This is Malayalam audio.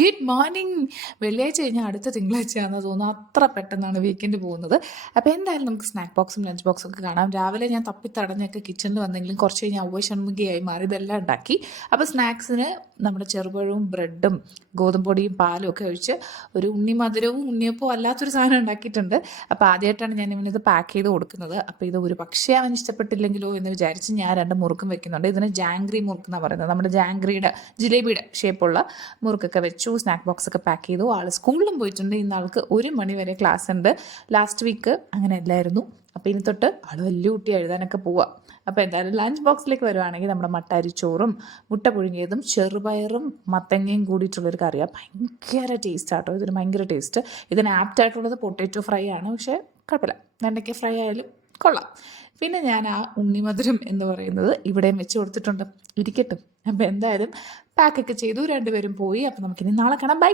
Good morning. വെള്ളിയാഴ്ച കഴിഞ്ഞാൽ അടുത്ത തിങ്കളാഴ്ചയാണെന്ന് തോന്നുന്നു. അത്ര പെട്ടെന്നാണ് വീക്കെൻഡ് പോകുന്നത്. അപ്പോൾ എന്തായാലും നമുക്ക് സ്നാക്ക് ബോക്സും ലഞ്ച് ബോക്സും ഒക്കെ കാണാം. രാവിലെ ഞാൻ തപ്പിത്തടഞ്ഞൊക്കെ കിച്ചണിൽ വന്നെങ്കിലും കുറച്ച് കഴിഞ്ഞ് ഔവശൺമുഖിയായി മാറി ഇതെല്ലാം ഉണ്ടാക്കി. അപ്പോൾ സ്നാക്സിന് നമ്മുടെ ചെറുപഴവും ബ്രെഡും ഗോതമ്പൊടിയും പാലും ഒക്കെ ഒഴിച്ച് ഒരു ഉണ്ണിമധുരവും ഉണ്ണിയപ്പവും അല്ലാത്തൊരു സാധനം ഉണ്ടാക്കിയിട്ടുണ്ട്. അപ്പോൾ ആദ്യമായിട്ടാണ് ഞാൻ ഇവനിത് പാക്ക് ചെയ്ത് കൊടുക്കുന്നത്. അപ്പോൾ ഇത് ഒരു പക്ഷേ അവൻ ഇഷ്ടപ്പെട്ടില്ലെങ്കിലോ എന്ന് വിചാരിച്ച് ഞാൻ 2 മുറുക്കും വെക്കുന്നുണ്ട്. ഇതിന് ജാംഗ്രി മുറുക്ക് എന്നാണ് പറയുന്നത്. നമ്മുടെ ജാംഗ്രിയുടെ ജിലേബിയുടെ ഷേപ്പുള്ള മുറുക്കൊക്കെ വെച്ചു. സ്നാക്ക് ബോക്സ് ഒക്കെ പാക്ക് ചെയ്തു. ആൾ സ്കൂളിലും പോയിട്ടുണ്ട്. ഇന്ന് ആൾക്ക് 1 മണി വരെ ക്ലാസ് ഉണ്ട്. ലാസ്റ്റ് വീക്ക് അങ്ങനെ അല്ലായിരുന്നു. അപ്പോൾ ഇനി തൊട്ട് ആൾ വലിയ കുട്ടി എഴുതാനൊക്കെ പോവുക. അപ്പോൾ എന്തായാലും ലഞ്ച് ബോക്സിലേക്ക് വരുവാണെങ്കിൽ നമ്മുടെ മട്ടരിച്ചോറും മുട്ട പുഴുങ്ങിയതും ചെറുപയറും മത്തങ്ങയും കൂടിയിട്ടുള്ളൊരു കറിയാണ്. ഭയങ്കര ടേസ്റ്റ് ആട്ടോ. ഇതിന് ഭയങ്കര ടേസ്റ്റ്. ഇതിന് ആപ്റ്റായിട്ടുള്ളത് പൊട്ടാറ്റോ ഫ്രൈ ആണ്. പക്ഷേ കുഴപ്പമില്ല, വെണ്ടയ്ക്ക ഫ്രൈ ആയാലും കൊള്ളാം. പിന്നെ ഞാൻ ആ ഉണ്ണിമധുരം എന്ന് പറയുന്നത് ഇവിടെയും വെച്ച് കൊടുത്തിട്ടുണ്ട്. ഇരിക്കട്ടും. അപ്പോൾ എന്തായാലും പാക്കൊക്കെ ചെയ്തു. 2 പേരും പോയി. അപ്പോൾ നമുക്കിനി നാളെ കാണാം. ബൈ.